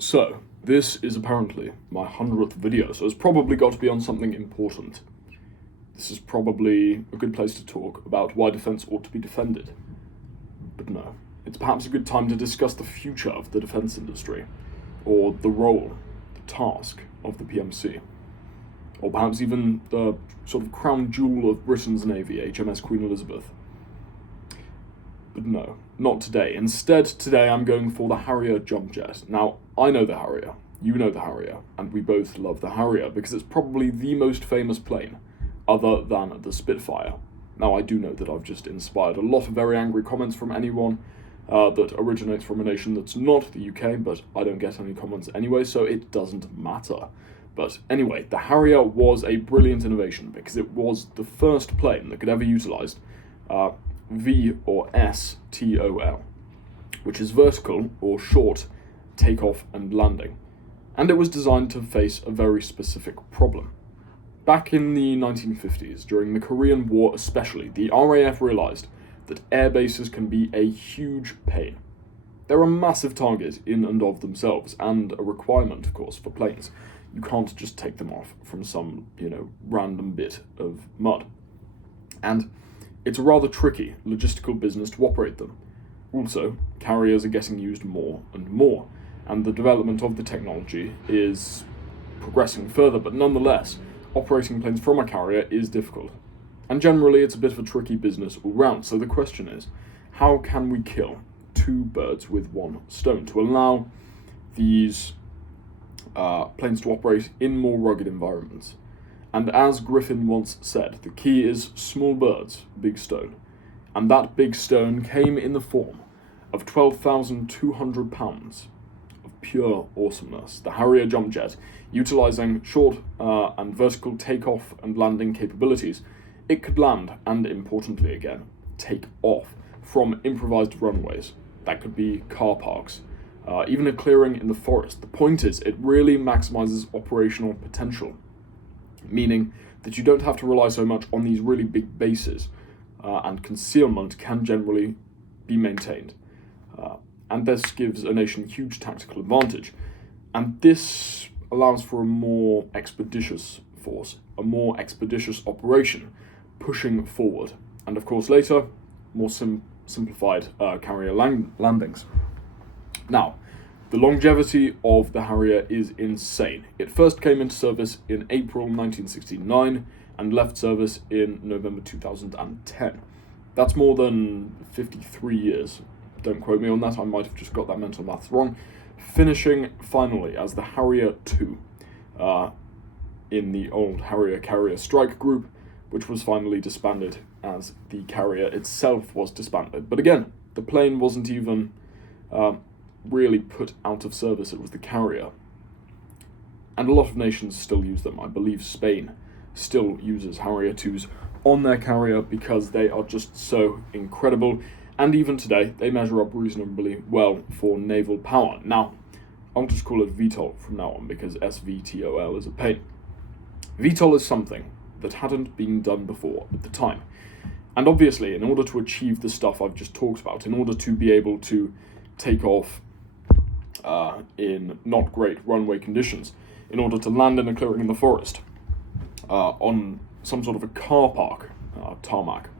So, this is apparently my 100th video, so it's probably got to be on something important. This is probably a good place to talk about why defence ought to be defended. But no, it's perhaps a good time to discuss the future of the defence industry, or the role, the task of the PMC, or perhaps even the sort of crown jewel of Britain's Navy, HMS Queen Elizabeth. But no, not today. Instead, today I'm going for the Harrier Jump Jet. Now, I know the Harrier, you know the Harrier, and we both love the Harrier because it's probably the most famous plane, other than the Spitfire. Now, I do know that I've just inspired a lot of very angry comments from anyone that originates from a nation that's not the UK, but I don't get any comments anyway, so it doesn't matter. But anyway, the Harrier was a brilliant innovation because it was the first plane that could ever utilise V or STOL, which is vertical or short takeoff and landing, and it was designed to face a very specific problem. Back in the 1950s, during the Korean War especially, the RAF realised that air bases can be a huge pain. They're a massive target in and of themselves, and a requirement, of course, for planes. You can't just take them off from some, random bit of mud. And it's a rather tricky logistical business to operate them. Also, carriers are getting used more and more, and the development of the technology is progressing further, but nonetheless, operating planes from a carrier is difficult. And generally, it's a bit of a tricky business all round, so the question is, how can we kill two birds with one stone to allow these planes to operate in more rugged environments? And as Griffin once said, the key is small birds, big stone. And that big stone came in the form of 12,200 pounds of pure awesomeness. The Harrier Jump Jet, utilising short and vertical takeoff and landing capabilities, it could land, and importantly again, take off from improvised runways. That could be car parks, even a clearing in the forest. The point is, it really maximises operational potential, meaning that you don't have to rely so much on these really big bases, and concealment can generally be maintained. And this gives a nation huge tactical advantage. And this allows for a more expeditious force, a more expeditious operation, pushing forward. And of course later, more simplified carrier landings. Now, the longevity of the Harrier is insane. It first came into service in April 1969 and left service in November 2010. That's more than 53 years. Don't quote me on that, I might have just got that mental maths wrong. Finishing finally as the Harrier II in the old Harrier Carrier Strike Group, which was finally disbanded as the Carrier itself was disbanded. But again, the plane wasn't even really put out of service, it was the Carrier. And a lot of nations still use them. I believe Spain still uses Harrier IIs on their Carrier because they are just so incredible, and even today they measure up reasonably well for naval power. Now, I'll just call it VTOL from now on because SVTOL is a pain. VTOL is something that hadn't been done before at the time. And obviously, in order to achieve the stuff I've just talked about, in order to be able to take off in not great runway conditions, in order to land in a clearing in the forest, on some sort of a car park, tarmac,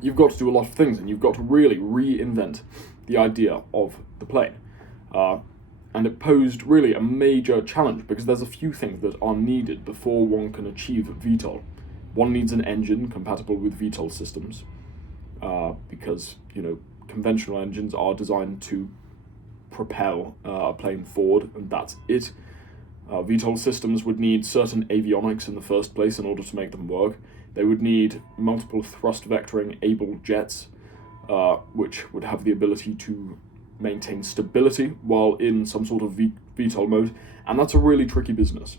you've got to do a lot of things, and you've got to really reinvent the idea of the plane. And it posed really a major challenge because there's a few things that are needed before one can achieve VTOL. One needs an engine compatible with VTOL systems, because conventional engines are designed to propel a plane forward, and that's it. VTOL systems would need certain avionics in the first place in order to make them work. They would need multiple thrust vectoring able jets, which would have the ability to maintain stability while in some sort of VTOL mode, and that's a really tricky business.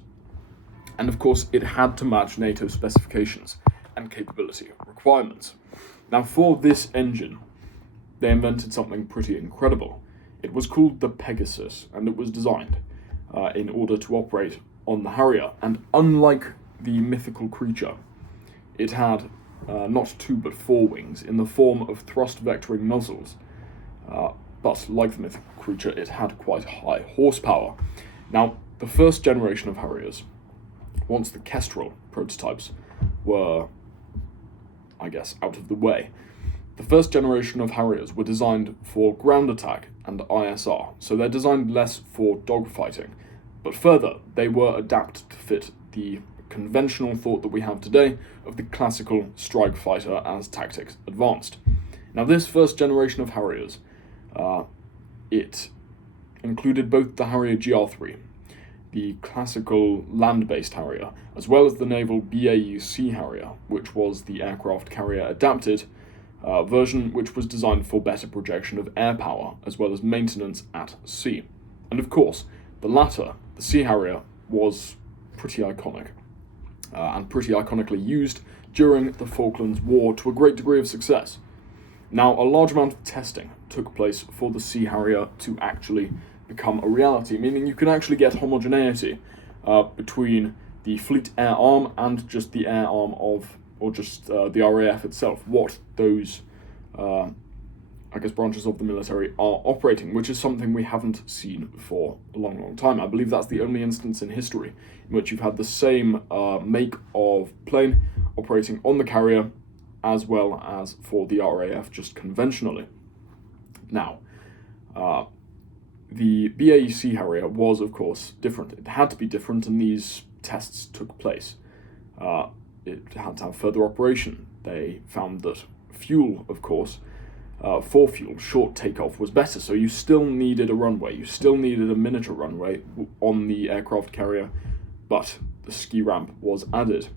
And of course, it had to match NATO specifications and capability requirements. Now, for this engine, they invented something pretty incredible. It was called the Pegasus, and it was designed in order to operate on the Harrier. And unlike the mythical creature, it had not 2 but 4 wings in the form of thrust vectoring nozzles. but like the mythical creature, it had quite high horsepower. Now, the first generation of Harriers, once the Kestrel prototypes were, I guess, out of the way, the first generation of Harriers were designed for ground attack and ISR, so they're designed less for dogfighting. But further, they were adapted to fit the conventional thought that we have today of the classical strike fighter as tactics advanced. Now, this first generation of Harriers, it included both the Harrier GR3, the classical land-based Harrier, as well as the naval BAE-C Harrier, which was the aircraft carrier adapted version, which was designed for better projection of air power, as well as maintenance at sea. And of course, the latter, the Sea Harrier, was pretty iconic, and pretty iconically used during the Falklands War to a great degree of success. Now, a large amount of testing took place for the Sea Harrier to actually become a reality, meaning you can actually get homogeneity between the Fleet Air Arm and just the Air Arm of, or just the RAF itself, what those, branches of the military are operating, which is something we haven't seen for a long, long time. I believe that's the only instance in history in which you've had the same make of plane operating on the carrier as well as for the RAF just conventionally. Now, the BAE-C Harrier was, of course, different. It had to be different, and these tests took place. It had to have further operation. They found that fuel, of course, for fuel, short takeoff was better, so you still needed a runway. You still needed a miniature runway on the aircraft carrier, but the ski ramp was added.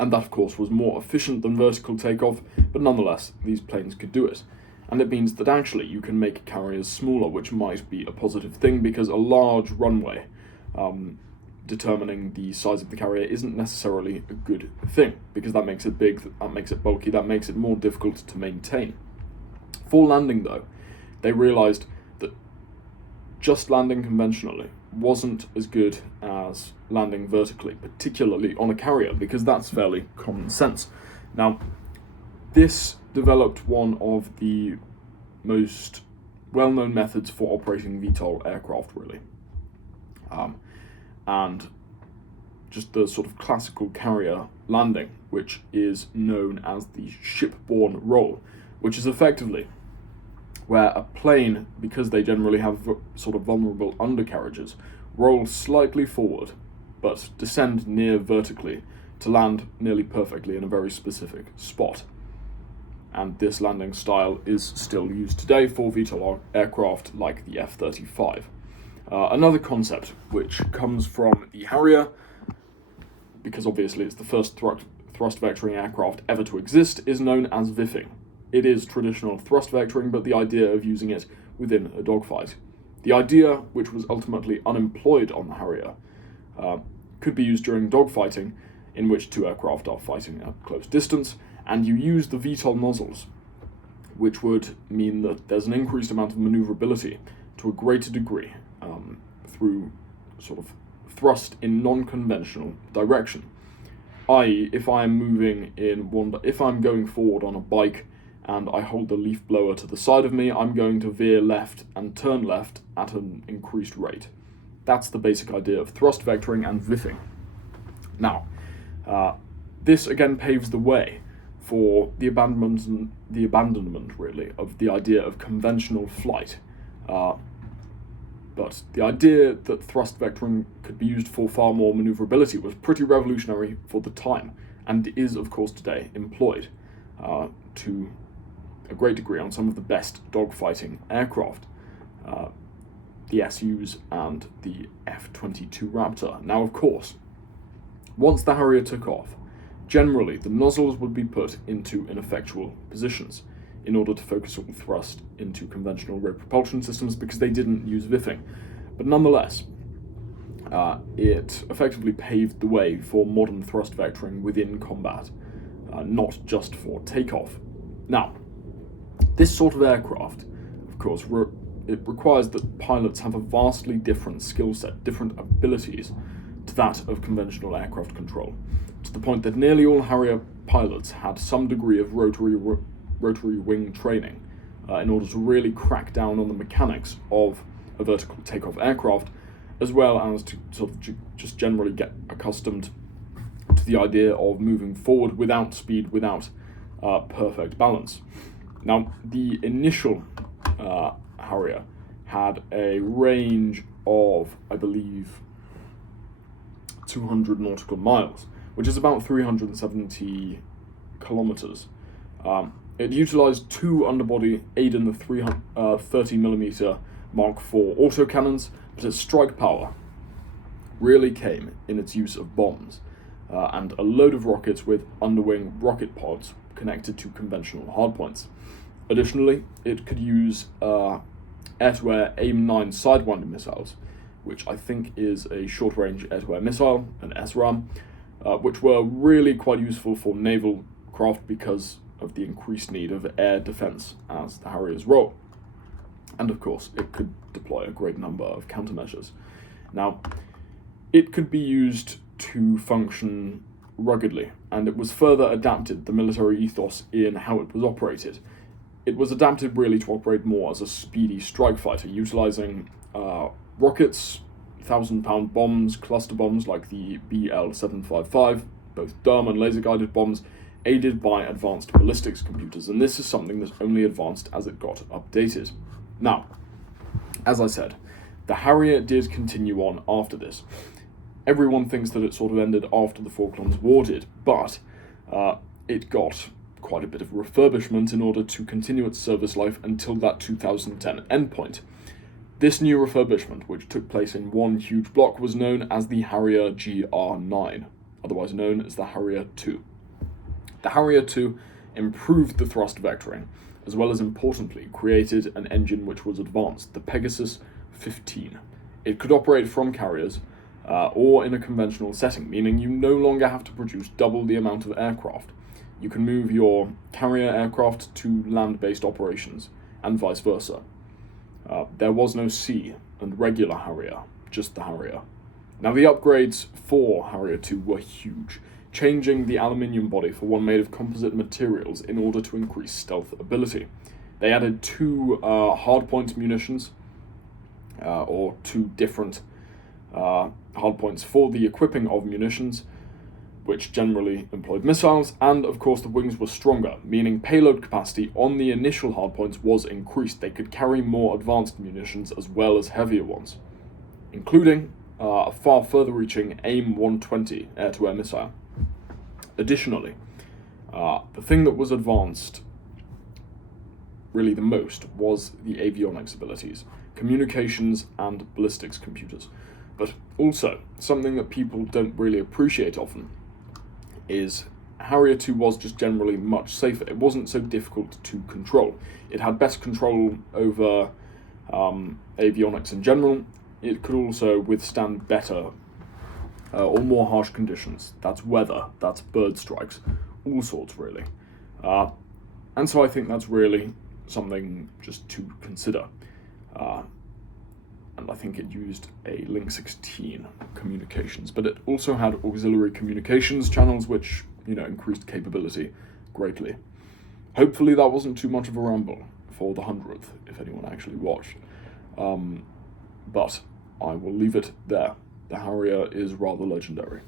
And that, of course, was more efficient than vertical takeoff, but nonetheless, these planes could do it. And it means that actually you can make carriers smaller, which might be a positive thing, because a large runway determining the size of the carrier isn't necessarily a good thing, because that makes it big, that makes it bulky, that makes it more difficult to maintain. For landing, though, they realised that just landing conventionally wasn't as good as landing vertically, particularly on a carrier, because that's fairly common sense. Now, this developed one of the most well-known methods for operating VTOL aircraft, really. And just the sort of classical carrier landing, which is known as the shipborne roll, which is effectively where a plane, because they generally have sort of vulnerable undercarriages, roll slightly forward, but descend near vertically to land nearly perfectly in a very specific spot. And this landing style is still used today for VTOL aircraft like the F-35. Another concept which comes from the Harrier, because obviously it's the first thrust vectoring aircraft ever to exist, is known as VIFing. It is traditional thrust vectoring, but the idea of using it within a dogfight. The idea, which was ultimately unemployed on the Harrier, could be used during dogfighting, in which two aircraft are fighting at close distance, and you use the VTOL nozzles, which would mean that there's an increased amount of maneuverability to a greater degree through sort of thrust in non-conventional direction. I.e., if I'm going forward on a bike and I hold the leaf blower to the side of me, I'm going to veer left and turn left at an increased rate. That's the basic idea of thrust vectoring and VIFing. Now, this again paves the way for the abandonment really of the idea of conventional flight. But the idea that thrust vectoring could be used for far more maneuverability was pretty revolutionary for the time, and is, of course, today employed to a great degree on some of the best dogfighting aircraft, the SUs and the F-22 Raptor. Now, of course, once the Harrier took off, generally the nozzles would be put into ineffectual positions in order to focus all thrust into conventional road propulsion systems, because they didn't use VIFing. But nonetheless, it effectively paved the way for modern thrust vectoring within combat, not just for takeoff. Now, this sort of aircraft, of course, it requires that pilots have a vastly different skill set, different abilities to that of conventional aircraft control, to the point that nearly all Harrier pilots had some degree of rotary wing training, in order to really crack down on the mechanics of a vertical takeoff aircraft, as well as to sort of just generally get accustomed to the idea of moving forward without speed, without perfect balance. Now, the initial Harrier had a range of, I believe, 200 nautical miles, which is about 370 kilometers. It utilized two underbody Aiden the 30mm Mark IV autocannons, but its strike power really came in its use of bombs and a load of rockets with underwing rocket pods connected to conventional hardpoints. Additionally, it could use air-to-air AIM-9 Sidewinder missiles, which I think is a short-range air-to-air missile, an SRAM, which were really quite useful for naval craft because of the increased need of air defense as the Harrier's role. And of course, it could deploy a great number of countermeasures. Now, it could be used to function ruggedly, and it was further adapted, the military ethos in how it was operated. It was adapted really to operate more as a speedy strike fighter, utilizing rockets, 1,000-pound bombs, cluster bombs like the BL-755, both derm and laser-guided bombs, aided by advanced ballistics computers, and this is something that only advanced as it got updated. Now, as I said, the Harrier did continue on after this. Everyone thinks that it sort of ended after the Falklands War did, but it got quite a bit of refurbishment in order to continue its service life until that 2010 endpoint. This new refurbishment, which took place in one huge block, was known as the Harrier GR9, otherwise known as the Harrier II. The Harrier II improved the thrust vectoring, as well as importantly created an engine which was advanced, the Pegasus 15. It could operate from carriers or in a conventional setting, meaning you no longer have to produce double the amount of aircraft. You can move your carrier aircraft to land-based operations, and vice versa. There was no sea and regular Harrier, just the Harrier. Now, the upgrades for Harrier II were huge, changing the aluminium body for one made of composite materials in order to increase stealth ability. They added two hardpoint munitions, or two different hardpoints for the equipping of munitions, which generally employed missiles, and of course the wings were stronger, meaning payload capacity on the initial hardpoints was increased. They could carry more advanced munitions as well as heavier ones, including a far further reaching AIM-120 air-to-air missile. Additionally, the thing that was advanced really the most was the avionics abilities, communications and ballistics computers. But also, something that people don't really appreciate often is Harrier II was just generally much safer. It wasn't so difficult to control. It had better control over avionics in general. It could also withstand better or more harsh conditions. That's weather, that's bird strikes, all sorts really. And so I think that's really something just to consider. And I think it used a Link 16 communications, but it also had auxiliary communications channels, which, increased capability greatly. Hopefully that wasn't too much of a ramble for the 100th, if anyone actually watched. But I will leave it there. The Harrier is rather legendary.